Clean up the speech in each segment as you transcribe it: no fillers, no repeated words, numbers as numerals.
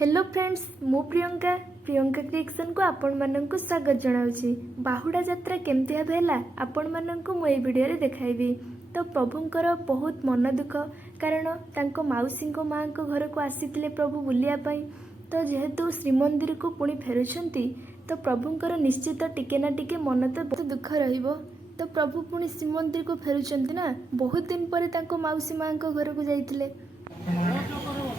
Hello friends, मु Priyanka Priyanka creation को आपण मानक स्वागत जनाऊँगी। बाहुड़ा यात्रा केमती भाव है आपण मानक मु वीडियो रे देखाइबी। तो प्रभुंकर बहुत मन दुख, कारण तांको माउसी माँ को घर को आसीथिले प्रभु बुलिया पई। तो जेहेतु श्रीमंदिर को पुणी फेरुछंती, तो प्रभुंकर निश्चित टिके ना टिके मन तो बहुत दुख रहिबो। तो प्रभु पुणी श्रीमंदिर को फेरुछंती ना, बहुत दिन पर तांको माउसी माँ को घर को जाइथिले।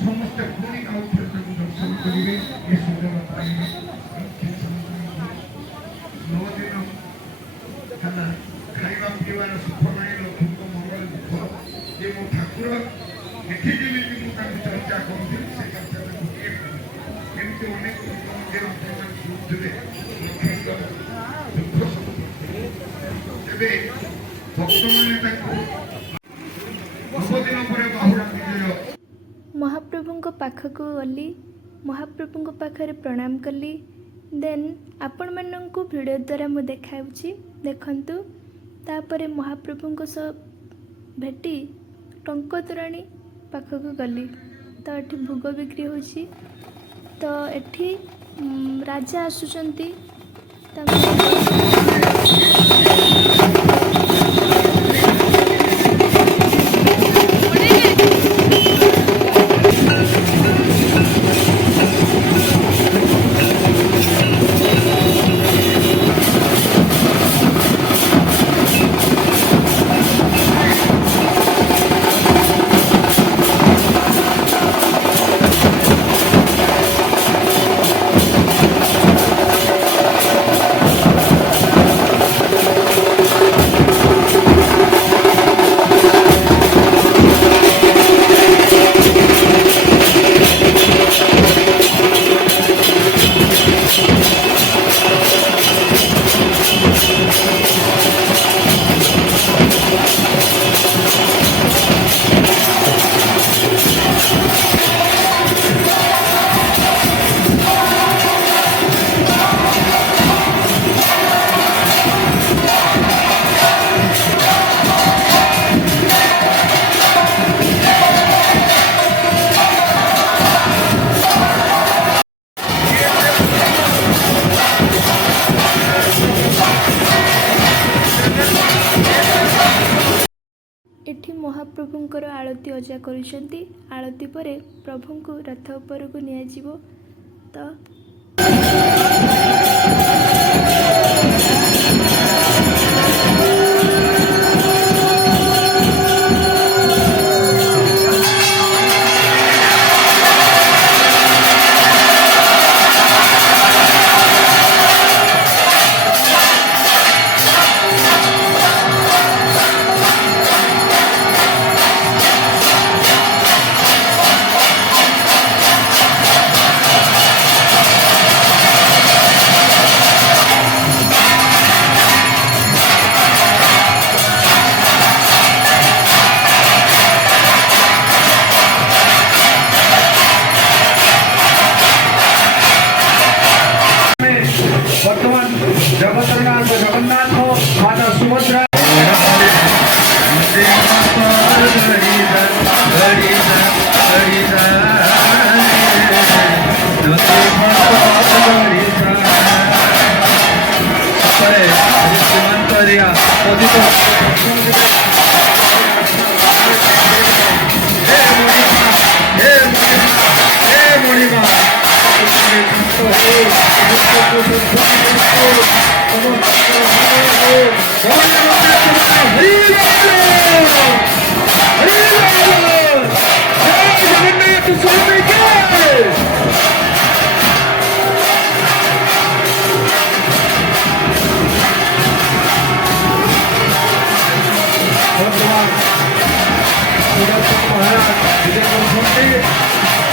समस्त पुणी आउ प्रभु दर्शन करिवे। ये सुंदर पाइबे 9 दिन खाना खाइबा पीबार सुख नहीं, लोक मंगल दुख ये मो ठाकुर एठी दिली कि मु तांको चर्चा करथि से चर्चा गोटे एमती अनेक मंदिर अपन सुधरे दुख सब तेबे भक्त माने तांको 9 दिन पर बाहुड़ा विजय महाप्रभु पाखक गली, महाप्रभु पाखरे प्रणाम कली। देन आपण मानू वीडियो द्वारा मु देखाऊँगी, देखंतु। तापर महाप्रभु सह भेटी टंक तोराणी पाखक गली। तो एठी भोग बिक्री होची। तो एठी राजा आसुचंती। एठी महाप्रभुंकर आरती अजा करुछंती। आरती परे प्रभु को रथ उपर को निया जिवो। तो वर्तमान जगतनाथ जगन्नाथ माता सुभद्रा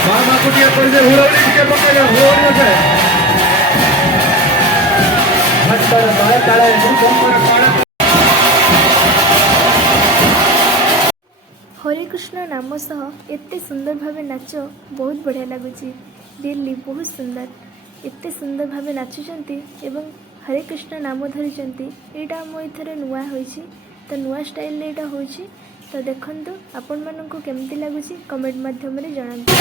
मामा कुटिया पर से हुरौली के पकड़े हुरौली से हट्टर बाय काले मुंह पर हरे कृष्ण नाम सह एते सुंदर भावे नाच बहुत बढ़िया लगुच। रियली बहुत सुंदर, एते सुंदर भावे नाचुचंती एवं हरे कृष्ण नाम धरिचंती। एटा मो इथरे नुआ होईची, तो नुआ स्टाइल एटा होईची। तो देखंतु आपण माननको केमती लागुची कमेंट माध्यम रे जणांतु।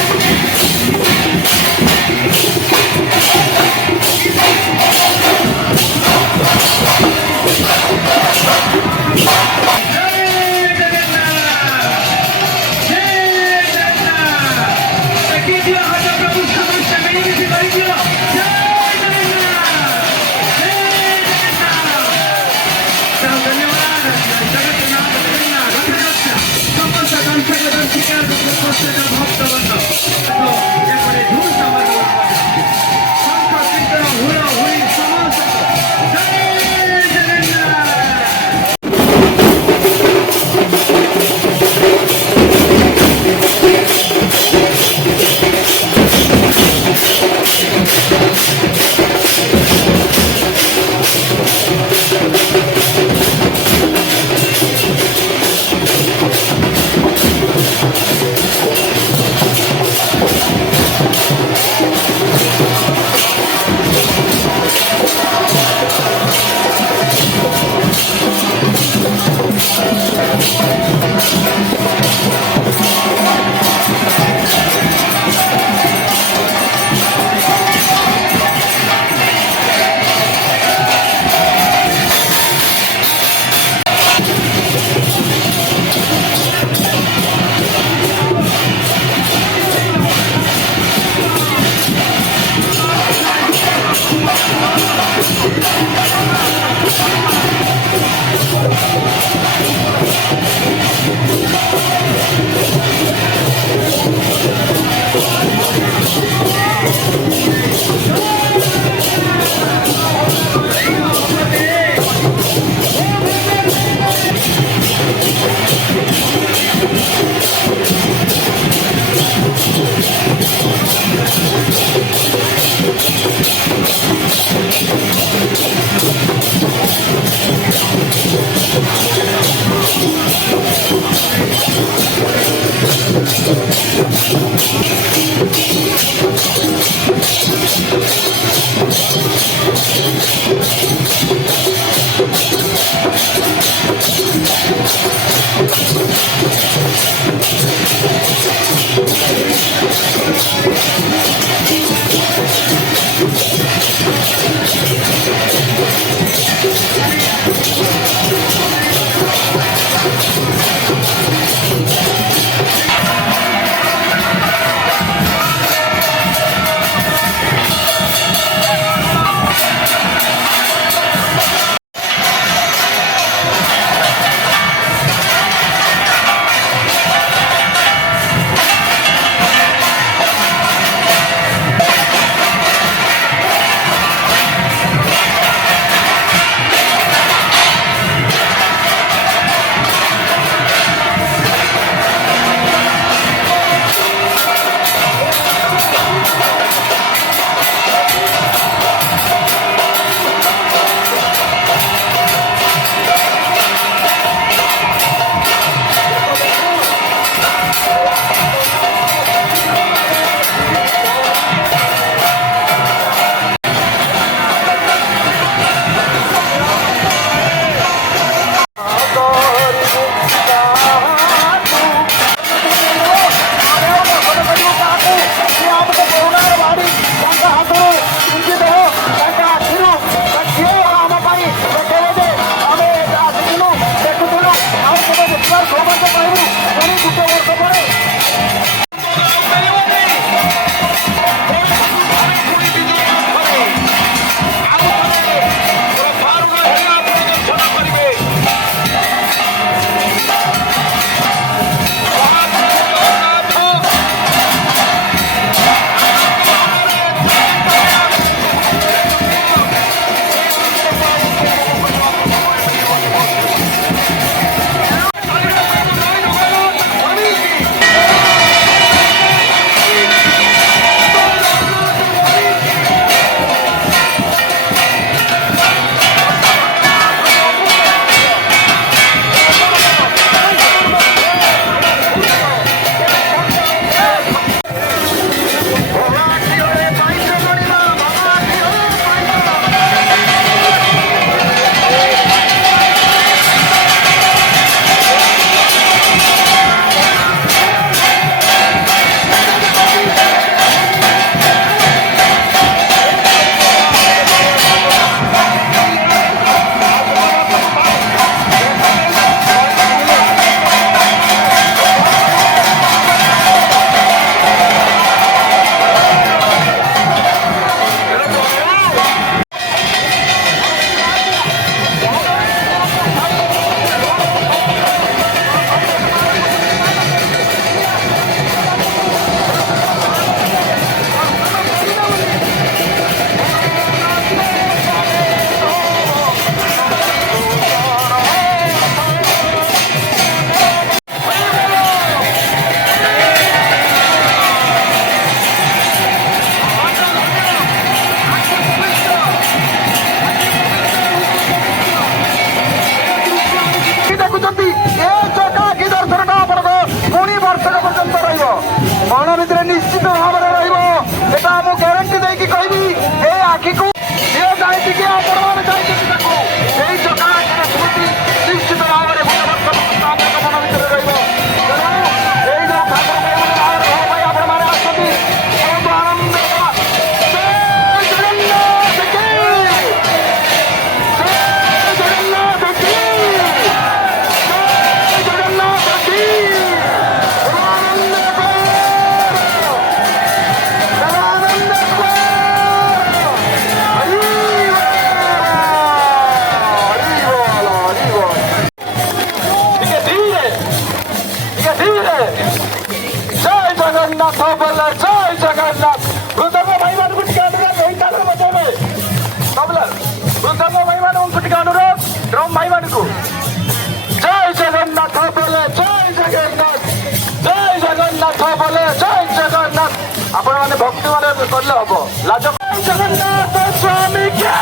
করলে হব লাজ জগন্নাথ স্বামী কে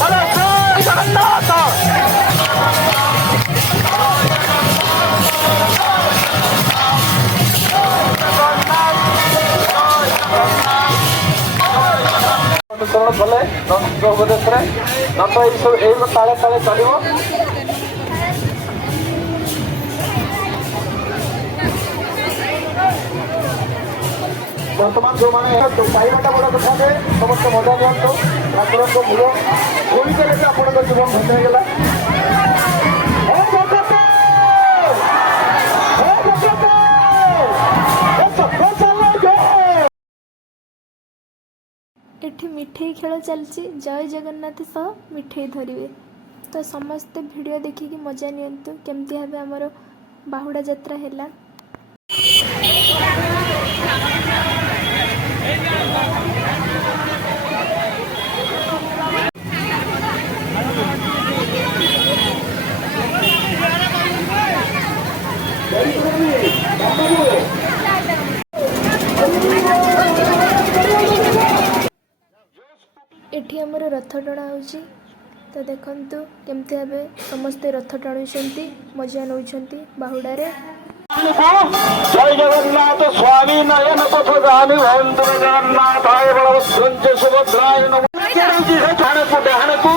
বলো জয় জগন্নাথ অনুসরণ কলে উপদেশে নট এইসব এই তালে তালে চলিব বর্তমান যে পাইবাটা বড় কথা যে সমস্ত মজা নিয়ন্তু ঠাকুরଙ୍କ মূଳ ହୋଇ କଲେ ଯେ ଆପଣଙ୍କ ଜୀବନ ଧନ୍ୟ ହେଇଗଲା ଏଠି ମିଠେଇ ଖେଳ ଚାଲିଛି ଜୟ ଜଗନ୍ନାଥ ସହ ମିଠେଇ ଧରିବେ ତ ସମସ୍ତେ ଭିଡ଼ିଓ ଦେଖିକି ମଜା ନିଅନ୍ତୁ କେମିତି ଭାବେ ଆମର ବାହୁଡ଼ା ଯାତ୍ରା ହେଲା। ଏଠି ଆମର ରଥ ଟଣା ହେଉଛି ତ ଦେଖନ୍ତୁ କେମିତି ଭାବେ ସମସ୍ତେ ରଥ ଟାଣୁଛନ୍ତି ମଜା ନେଉଛନ୍ତି ବାହୁଡ଼ାରେ। জয় জগন্নাথ স্বামী নয়ন পথগামী ভবন্তু জগন্নাথায় বলভদ্রঞ্চ সুভদ্রায় নমঃ। ডাহাণକୁ